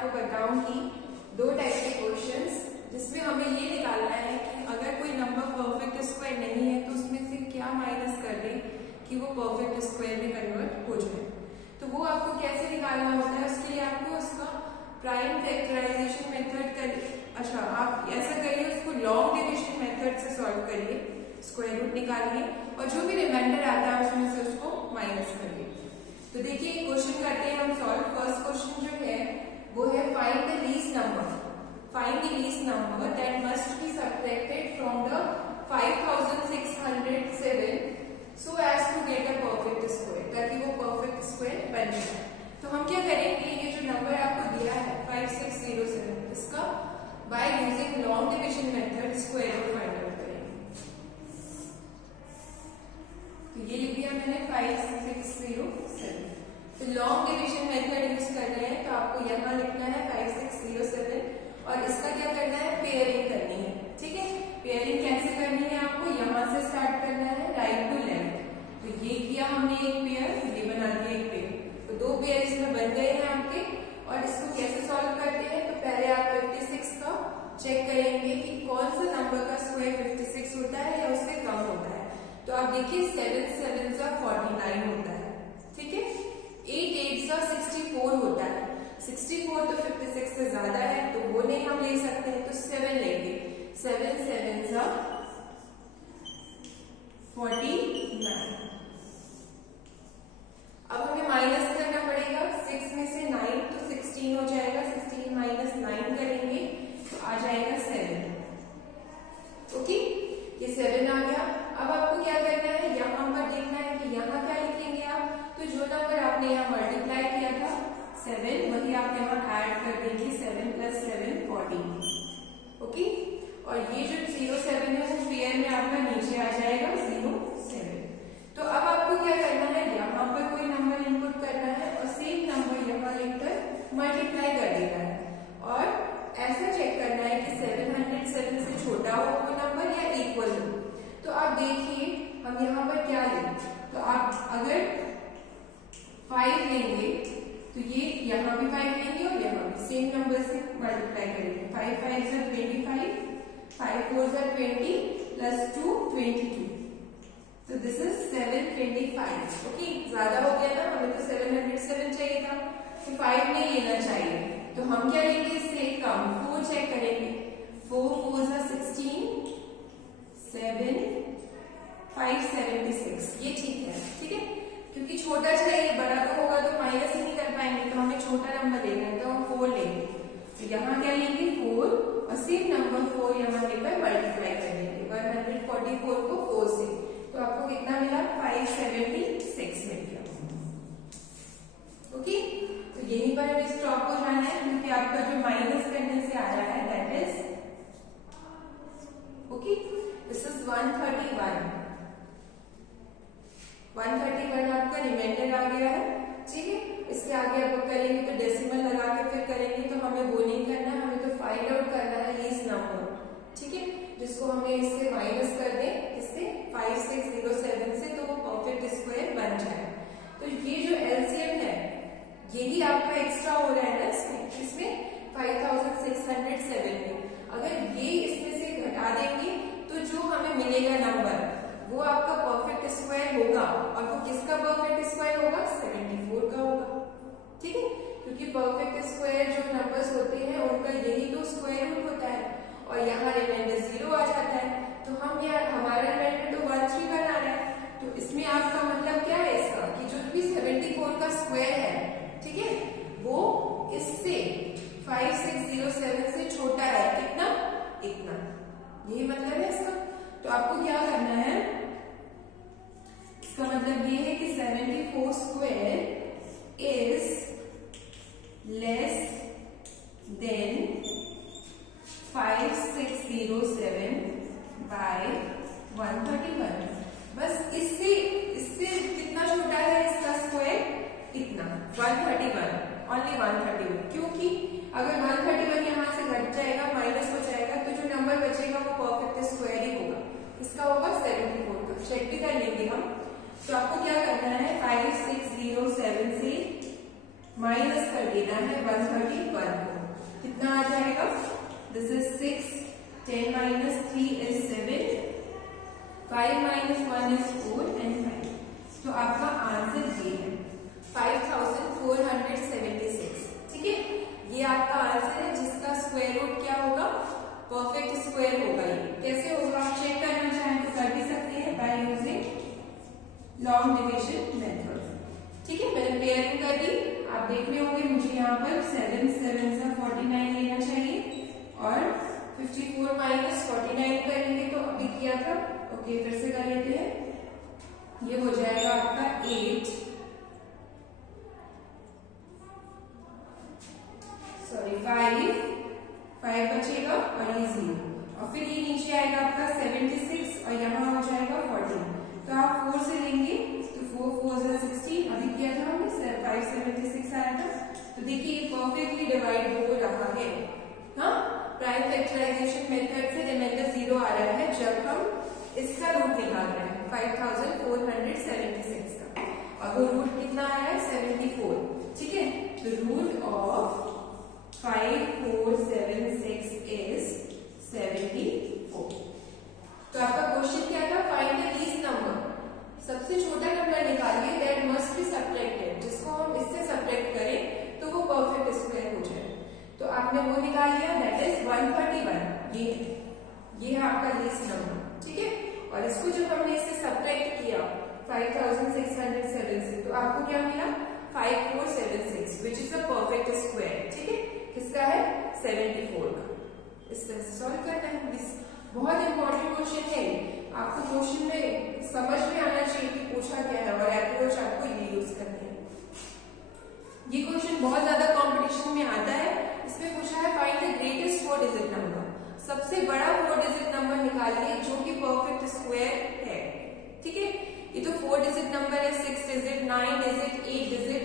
आपको बताऊंगी दो टाइप के क्वेश्चंस, जिसमें हमें ये निकालना है कि अगर कोई नंबर परफेक्ट स्क्वायर नहीं है तो उसमें से क्या माइनस कर दें कि वो परफेक्ट स्क्वायर में कन्वर्ट हो जाए। तो वो आपको कैसे निकालना होता है, उसके लिए आपको उसका प्राइम फैक्टराइजेशन मेथड कर आप ऐसा करिए, उसको लॉन्ग डिविजन मेथड से सॉल्व करिए, स्क्वायर रूट निकालिए और जो भी रिमाइंडर आता है उसमें से उसको माइनस करिए। तो देखिए क्वेश्चन करते हैं हम सॉल्व। फर्स्ट क्वेश्चन जो है वो है find the least number, find the least number that must be subtracted from the 5607 so as to get a perfect square, ताकि वो परफेक्ट स्क्वायर बन जाए। तो हम क्या करेंगे, ये जो नंबर आपको दिया है 5607, इसका by using long division method square root find out करेंगे। तो ये लिख दिया मैंने 5607। तो लॉन्ग डिविजन मेथड यूज कर रहे हैं तो आपको यहाँ लिखना है 5607 और इसका क्या करना है, पेयरिंग करनी है। ठीक है, पेयरिंग कैसे करनी है, आपको यहाँ से स्टार्ट करना है राइट टू लेफ्ट। तो ये किया हमने एक पेयर, ये बना दिया एक पेयर, तो दो पेयर इसमें बन गए हैं आपके। और इसको कैसे सॉल्व करते हैं, तो पहले आप 56 का चेक करेंगे कि कौन सा नंबर का स्क्वायर 56 होता है या उससे कम होता है। तो आप देखिए 7 7 सा 49 होता है। ठीक है, 8 8 सा 64 होता है। 64 तो 56 से ज्यादा है तो वो नहीं हम ले सकते हैं, तो 7 लेंगे। 7 7 सा 49। अब हमें माइनस करना पड़ेगा 6 में से 9, तो 16 हो जाएगा। 16 माइनस 9 करेंगे तो आ जाएगा 7। ओके, ये 7 आ गया। अब आपको क्या करना है, यहाँ पर देखना है कि यहाँ क्या लिखेंगे आप, तो जो नंबर आपने यहाँ मल्टीप्लाई किया था 7, वही आप यहाँ ऐड कर देंगे। 7 + 7 14। ओके, और ये जो 07 है वो पेयर में आपका नीचे आ जाएगा 07। तो अब आपको क्या करना है, यहाँ पर कोई नंबर इनपुट करना है और सेम नंबर यहाँ लिखकर मल्टीप्लाई कर देना है और ऐसा चेक करना है कि 707 से छोटा हो वो नंबर या इक्वल हो। तो आप देखिए हम यहाँ पर क्या लें, तो आप अगर 5 लेंगे तो ये यहाँ भी 5 लेंगे और यहाँ भी सेम नंबर से मल्टीप्लाई करेंगे। 5 5 = 25, 5 4 = 20 + 2 22। तो दिस इज 725। ओके, ज्यादा हो गया ना, हमें तो 707 चाहिए था, तो 5 नहीं लेना चाहिए। तो हम क्या लेंगे, इससे कम 4 चेक करेंगे। 4 4 = 16, 7 5 76। ये ठीक है। ठीक है, क्योंकि छोटा चाहिए, बड़ा तो होगा तो माइनस ही नहीं कर पाएंगे, तो हमें छोटा नंबर लेना है, तो हम 4 लेंगे। तो यहाँ क्या लेंगे 4 और सेम नंबर 4 यहाँ लेकर मल्टीप्लाई कर देंगे 144 को 4 से। तो आपको कितना मिला, 576 मिल गया। ओके, तो यहीं पर हमें स्टॉप हो जाना है क्योंकि आपका जो माइनस करने से आ रहा है that is okay, this is 131 आपका रिमाइंडर आ गया है। ठीक है, इसके आगे आप करेंगे तो डेसिमल लगा के फिर करेंगे, तो हमें वो नहीं करना है, हमें तो फाइंड आउट करना है लीस्ट नंबर। ठीक है, जिसको हमें इससे माइनस कर दें, इससे 5607 से, तो वो परफेक्ट स्क्वायर बन जाए। तो ये जो एलसीएम है यही आपका एक्स्ट्रा हो रहा है ना इसमें 5607 में। अगर ये इसमें से घटा देंगे तो जो हमें मिलेगा नंबर वो आपका परफेक्ट स्क्वायर होगा, और वो किसका परफेक्ट स्क्वायर होगा, 74 का होगा। ठीक है, क्योंकि परफेक्ट स्क्वायर जो नंबर्स होते हैं उनका यही तो स्क्वायर रूट होता है और यहाँ रिमाइंडर 0 आ जाता है। तो हम यार हमारा रिमाइंडर तो 13 बना रहा है, तो इसमें आपका मतलब क्या है इसका, कि जो भी 74 का स्क्वायर है, ठीक है, वो इससे 5607 से छोटा है। कितना, इतना, यही मतलब है इसका। तो आपको क्या करना है, इसका मतलब ये है कि 74 square is less than 5607 by 131। बस इससे कितना छोटा है इसका स्क्वायर, इतना 131, ओनली 131। क्योंकि अगर 131 यहाँ से घट जाएगा, माइनस हो जाएगा, तो जो नंबर बचेगा वो परफेक्ट स्क्वायर ही होगा। इसका होगा 74 का, चेक भी कर लेंगे हम। तो आपको क्या करना है, 5607 से माइनस कर देना है 131 को। कितना आ जाएगा? This is 6, 10 minus 3 is 7, 5 minus 1 is 4 and 5। तो आपका आंसर ये है 5476। ठीक है, ये आपका आंसर है जिसका स्क्वायर रूट क्या होगा? परफेक्ट स्क्वायर होगा। ये कैसे होगा? आप चेक करना चाहें तो कर भी सकते हैं bye using long division method. ठीक है, मैंने पेयरिंग कर दी। आप देख रहे होंगे मुझे यहाँ पर 7 7 से 49 लेना चाहिए और 54 माइनस 49 करेंगे तो अभी किया था। ओके, फिर से कर लेते हैं। ये हो जाएगा आपका 8, सॉरी 5 बचेगा और ये 0 और फिर ये नीचे आएगा आपका 76 और यहाँ हो जाएगा 14। तो आप 4 से लेंगे तो 4 4 से 16। अभी किया था हमने 576 आया था। तो देखिए ये परफेक्टली डिवाइड हो रहा है। हाँ, प्राइम फैक्टराइजेशन मेथड से रिमाइंडर 0 आ रहा है जब हम इसका रूट निकाल रहे हैं 5476 का, और वो रूट कितना आया है? 74। ठीक है, तो रूट ऑफ 5476 इज 74। तो आपका क्वेश्चन क्या था? Find the least number. सबसे छोटा नंबर निकालिए दैट मस्ट बी सबट्रैक्टेड, जिसको हम इससे सबट्रैक्ट करें तो वो परफेक्ट स्क्वायर हो जाए। तो आपने वो निकाल लिया, दैट इज 131। ये है आपका लीस्ट नंबर। ठीक है, और इसको जब हमने इससे सबट्रैक्ट किया 5607 से, तो आपको क्या मिला? 5476 which is a perfect square. ठीक है, किसका है? 74 का। इस तरह से सॉल्व करना है। बहुत इंपॉर्टेंट क्वेश्चन है। आपको क्वेश्चन में समझ में आना चाहिए कि पूछा क्या है और अप्रोच आपको ये यूज करनी है। ये क्वेश्चन बहुत ज्यादा कंपटीशन में आता है। इसमें पूछा है find the greatest 4 digit number. सबसे बड़ा 4 डिजिट नंबर निकालिए जो कि परफेक्ट स्क्वायर है। ठीक है, ये तो 4 डिजिट नंबर है, 6 डिजिट, 9 डिजिट, 8 डिजिट,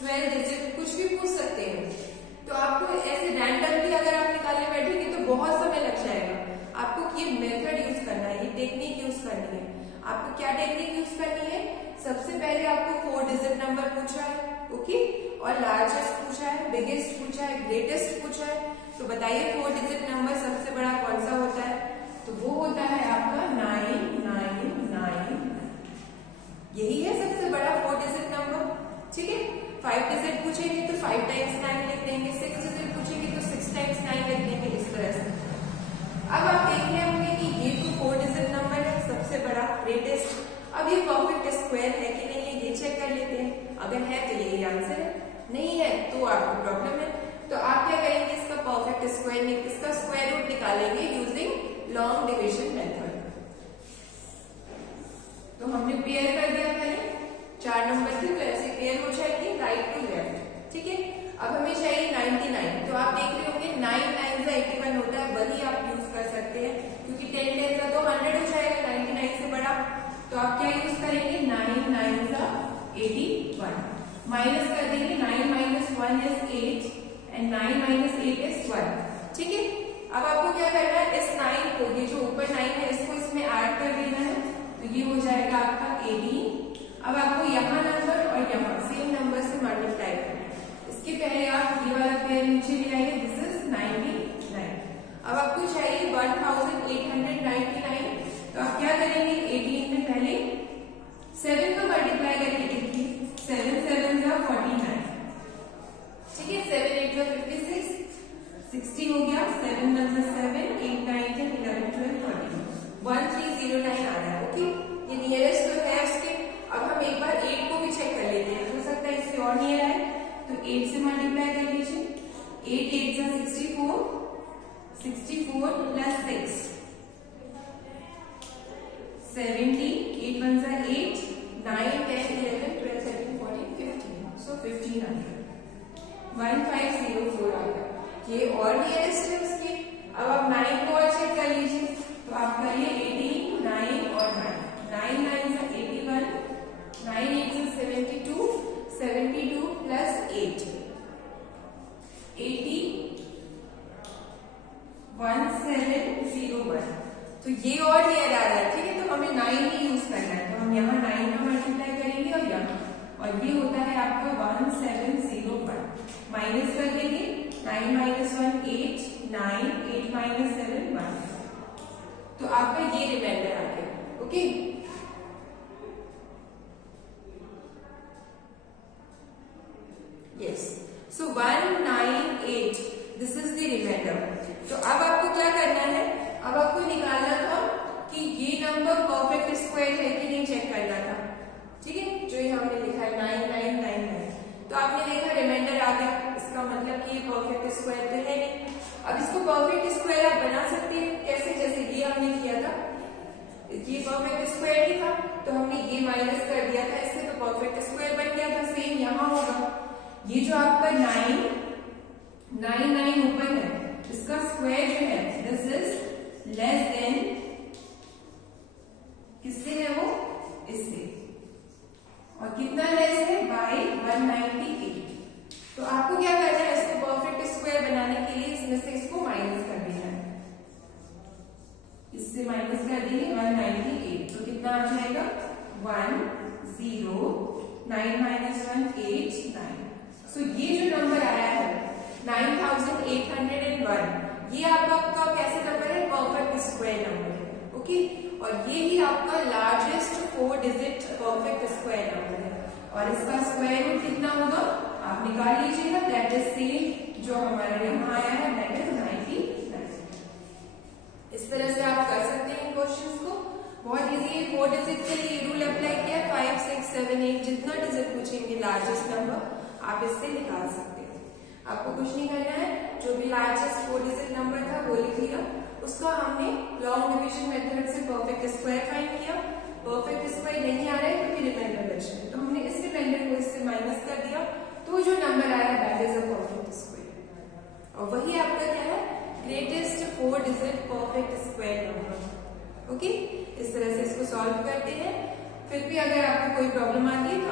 12 डिजिट, कुछ भी पूछ सकते हैं। तो आपको ऐसे रैंडमली अगर आप निकालने बैठेंगे तो बहुत समय लग जाएगा। आपको ये मेथड यूज करना है, ये टेक्निक यूज करनी है। आपको क्या टेक्निक यूज करनी है? सबसे पहले आपको 4 डिजिट नंबर पूछा है, ओके, और लार्जेस्ट पूछा है, बिगेस्ट पूछा है, ग्रेटेस्ट पूछा है। तो बताइए 4 डिजिट नंबर सबसे बड़ा कौन सा होता है? तो वो होता है आपका 999। यही है सबसे बड़ा 4 डिजिट नंबर। ठीक है, 5 डिजिट पूछेंगे तो 5 टाइम्स 9 लिख देंगे, 6 डिजिट पूछेंगे तो 6 टाइम्स 9 लिख देंगे, इस तरह से। अब आप देख रहे होंगे कि ये तो 4 डिजिट नंबर है, सबसे बड़ा, ग्रेटेस्ट। अब ये परफेक्ट स्क्वायर है कि नहीं है ये चेक कर लेते हैं। अगर है तो यही आंसर है, नहीं है तो आपको प्रॉब्लम है। तो आप क्या करेंगे? इसका परफेक्ट स्क्वायर, इसका स्क्वायर रूट निकालेंगे यूजिंग लॉन्ग डिविजन मेथड। तो हमने पेयर कर दिया पहले, 4 नंबर थी तो ऐसे पेयर हो जाएगी राइट टू लेफ्ट। ठीक है, अब हमें चाहिए 99। तो आप देख रहे होंगे 9 9 से 81 होता है, वही आप यूज कर सकते हैं क्योंकि 10 10 का तो 100 हो जाएगा 99 से बड़ा। तो आप क्या यूज करेंगे? 9 9 का 81, माइनस कर देंगे। 9 minus 1 is 8 and 9 minus 8 is 12। ठीक है, अब आपको क्या करना है? इस 9 को, ये जो ऊपर 9 है इसको इसमें ऐड कर देना है, तो ये हो जाएगा आपका 18। अब आपको यहाँ नंबर और यहाँ सेम नंबर से मल्टीप्लाई करना है। इसके पहले आप ये वाला पेयर नीचे ले आइए, दिस इज 99। अब आपको चाहिए 1899। तो आप क्या करेंगे? 18 में पहले 7 को मल्टीप्लाई करके देखिए, 7 7 का 49। ठीक है, 7 8 का 56, 60 हो गया। 7 1 का 7, 8 9 10 11 12 13, 1309 आ रहा है। ओके, ये नियरेस्ट तो है उसके। अब हम एक बार 8 को भी चेक कर लेते हैं, हो सकता है इससे और नियर आए। तो 8 से मल्टीप्लाई कर लीजिए, 8 8 का 64, 64 प्लस 6 70, 8 1 का 8, 9 10 11 12 13 14 15, सो 1500, 1504 आ गया। ये और नियरेस्ट है उसके। अब आप 9 को और चेक कर लीजिए, तो आप करिए 18 9 और 9, 9 9 का 81, 9 8 का 72, 72 प्लस 8 80, 1701। तो ये और नियर आ रहा है। ठीक है, तो हमें 9 ही यूज करना है, तो हम यहाँ 9 का मल्टीप्लाई करेंगे और यहाँ, और ये होता है आपका 1701। माइनस कर देंगे, 9 माइनस 1 8, 9, 8 माइनस 7 1, तो आपका ये रिमाइंडर आ गया। Okay, yes, so 1 9 8 this is the reminder. तो अब आपको क्या करना है, अब आपको निकालना था कि ये नंबर परफेक्ट स्क्वायर है कि नहीं, चेक करना था। ठीक है, जो यहाँ हमने लिखा है 9 9 9 9, तो आपने देखा रिमाइंडर आ गया, इसका मतलब कि ये परफेक्ट स्क्वायर तो है नहीं। अब इसको परफेक्ट स्क्वायर आप बना सकते हैं कैसे, जैसे ये हमने किया था, ये परफेक्ट स्क्वायर नहीं था तो हमने ये माइनस कर दिया था इससे, तो परफेक्ट स्क्वायर बन गया था। सेम यहाँ होगा, ये जो आपका 9 9 9 ऊपर है, इसका स्क्वायर जो है दिस इज लेस देन, किससे है वो, इससे, और कितना लेस है, बाय 198। तो आपको क्या करना है, इसको परफेक्ट स्क्वायर बनाने के लिए इसमें से इसको माइनस कर देना है, इससे माइनस कर देंगे 198, तो कितना आ जाएगा 1 0 9 माइनस 1 8 9। सो ये जो नंबर आया है 9801, ये आपका कैसे नंबर है, परफेक्ट स्क्वायर नंबर है। ओके, और ये ही आपका largest 4 digit perfect square number है, और इसका स्क्वायर रूट कितना होगा आप निकाल लीजिएगा, दैट इज सेम जो हमारा यहाँ आया है, दैट इज 99। इस तरह से आप कर सकते हैं क्वेश्चंस को, बहुत इजी है। 4 डिजिट के लिए रूल अप्लाई किया, 5 6 7 8 जितना डिजिट पूछेंगे लार्जेस्ट नंबर आप इससे निकाल सकते हैं। आपको कुछ नहीं करना है, जो भी लार्जेस्ट 4 डिजिट नंबर था वो लिख लिया, उसका हमने लॉन्ग डिवीजन मेथड से परफेक्ट स्क्वायर फाइंड किया। परफेक्ट स्क्वायर नहीं आ रहा है क्योंकि रिमाइंडर बच रहा है, तो हमने इस रिमाइंडर को इससे माइनस कर दिया, तो जो नंबर आया that is a perfect square, और वही आपका क्या है, greatest 4 digit perfect square number. Okay, इस तरह से इसको सॉल्व करते हैं। फिर भी अगर आपको कोई प्रॉब्लम आती है तो